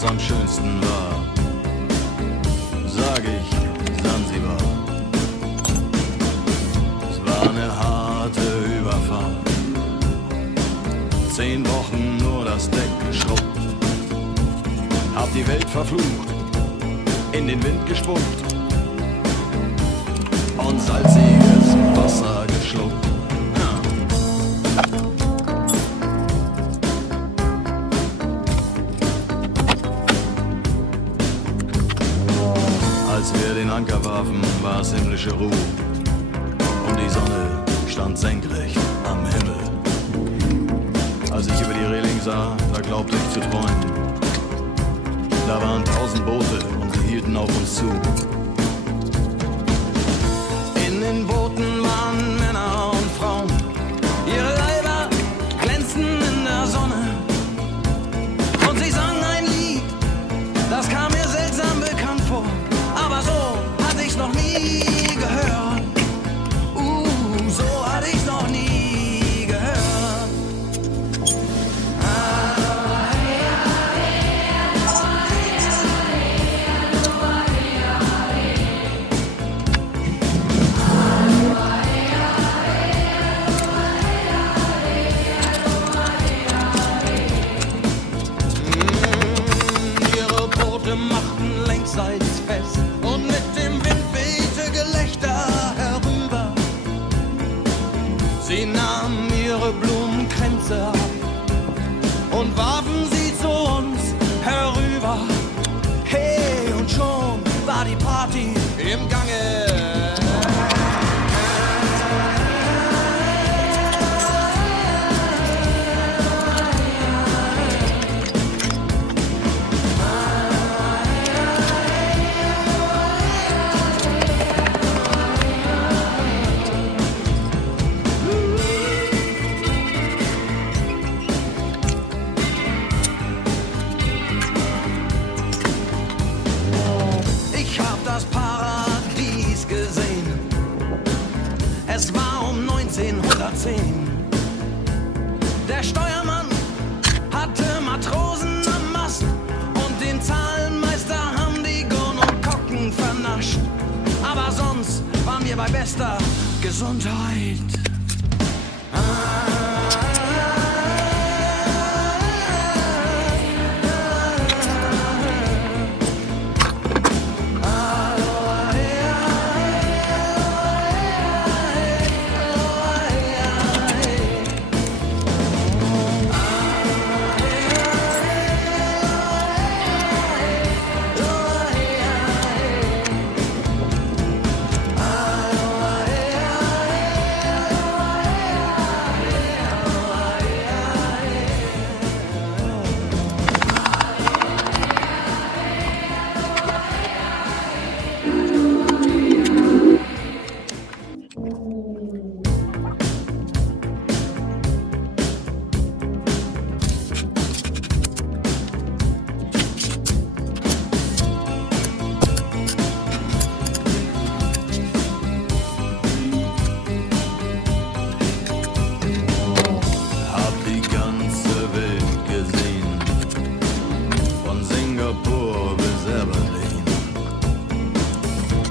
wo's am schönsten war, sag ich Sansibar. Es war eine harte Überfahrt, 10 Wochen nur das Deck geschrubbt, hab die Welt verflucht, in den Wind gespuckt und salziges Wasser geschluckt. Als wir den Anker warfen, war's himmlische Ruhe und die Sonne stand senkrecht am Himmel. Als ich über die Reling sah, da glaubte ich zu träumen. Da waren 1000 Boote und sie hielten auf uns zu. In den Booten waren Männer und Frauen, ihre Leiber glänzten in der Sonne. Und sie sangen ein Lied, das kam mir seltsam bekannt vor. Aber so hatte ich's noch nie gehört. So hatte ich's noch nie gehört. Ihre Boote machten längsseits fest und mit dem Wind wehte Gelächter herüber. Sie nahmen ihre Blumenkränze ab und warfen sie zu uns herüber. Hey, und schon war die Party im Gange. Ich hab das Paradies gesehen. Es war um 1910. Der Steuermann hatte Matrosen am Mast und den Zahlenmeister haben die Gurn und Kocken vernascht. Aber sonst waren wir bei bester Gesundheit.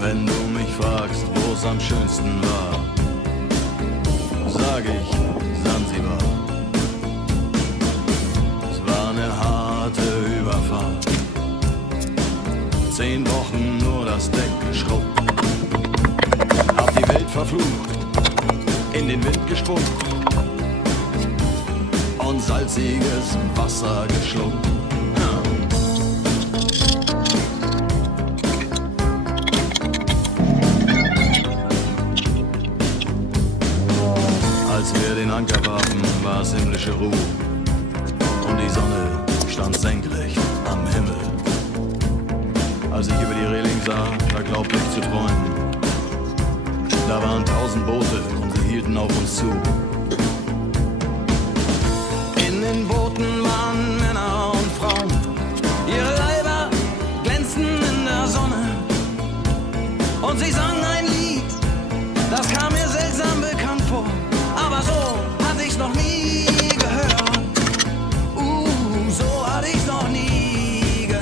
Wenn du mich fragst, wo's am schönsten war, sag ich Sansibar. Es war eine harte Überfahrt, 10 Wochen nur das Deck geschrubbt, hab die Welt verflucht, in den Wind gespuckt und salziges Wasser geschluckt. Als wir den Anker warfen, war's himmlische Ruhe und die Sonne stand senkrecht am Himmel. Als ich über die Reling sah, da glaubte ich zu träumen. Da waren 1000 Boote und sie hielten auf uns zu. In den Booten waren Männer und Frauen, ihre Leiber glänzten in der Sonne. Und sie sangen ein Lied, das kam mir seltsam bekannt vor. Aber so hatte ich's noch nie gehört. So hatte ich's noch nie gehört.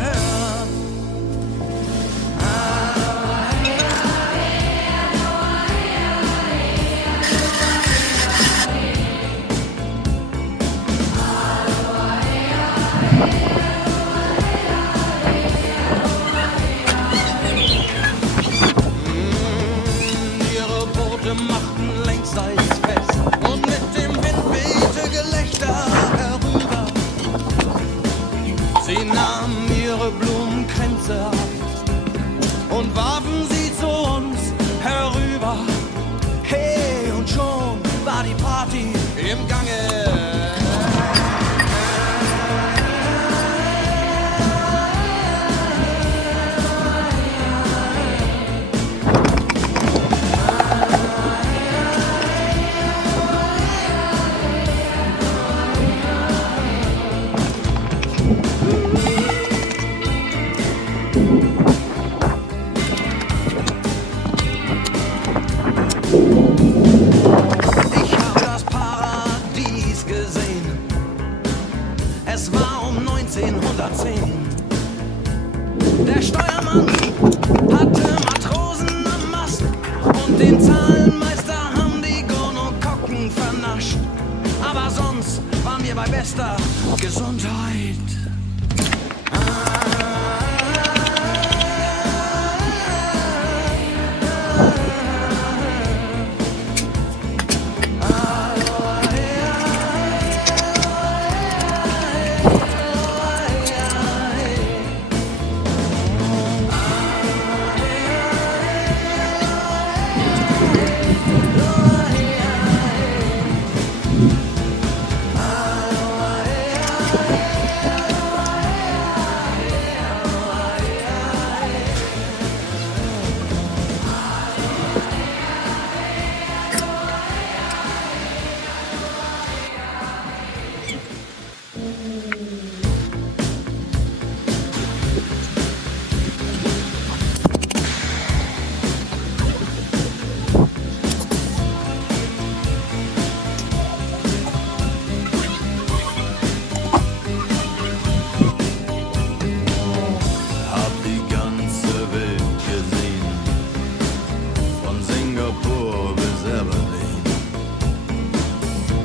Party im Gange. Ich hab das Paradies gesehen. Es war um 1910. Der Steuermann hatte Matrosen am Mast und den Zahlenmeister haben die Gonokokken vernascht. Aber sonst waren wir bei bester Gesundheit.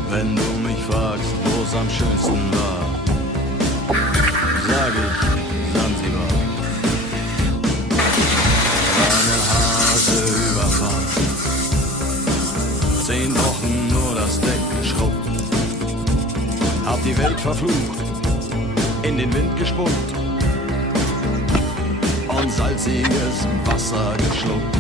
Wenn du mich fragst, wo es am schönsten war, sag ich Sansibar. War eine harte Überfahrt, 10 Wochen nur das Deck geschrubbt, hab die Welt verflucht, in den Wind gespuckt und salziges Wasser geschluckt.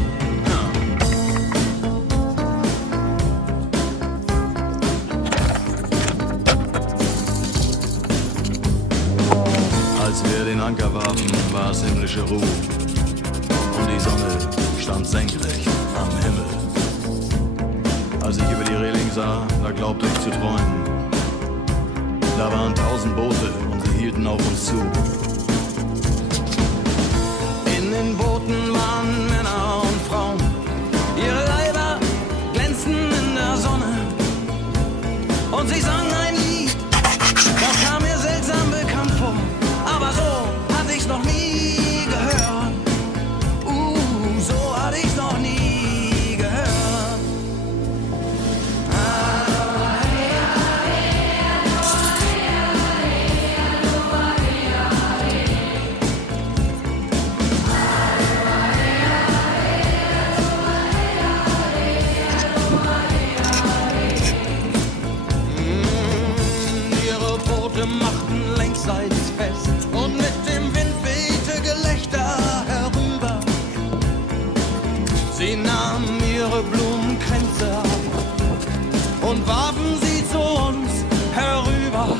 Als wir den Anker warfen, war es himmlische Ruhe und die Sonne stand senkrecht am Himmel. Als ich über die Reling sah, da glaubte ich zu träumen. Da waren 1000 Boote und sie hielten auf uns zu. In den Booten waren Männer und Frauen, ihre Leiber glänzten in der Sonne und sie sangen ein Lied, das kam mir seltsam bekannt vor. Aber so hatte ich's noch nie gehört. So hatte ich's noch nie gehört. Ihre Boote machten längsseits fest und mit dem Wind wehte Gelächter herüber. Sie nahmen ihre Blumenkränze ab und warfen sie zu uns herüber.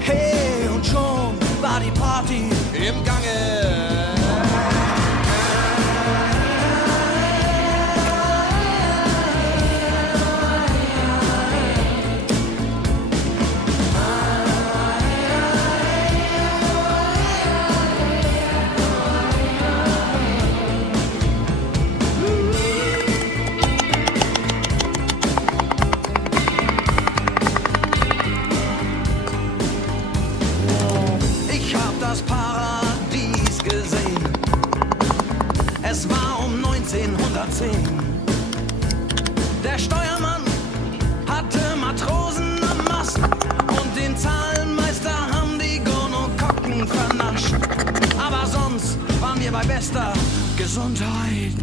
Hey, und schon war die Party im Gange. Das Paradies gesehen. Es war um 1910. Der Steuermann hatte Matrosen am Mast und den Zahlenmeister haben die Gonokokken vernascht. Aber sonst waren wir bei bester Gesundheit.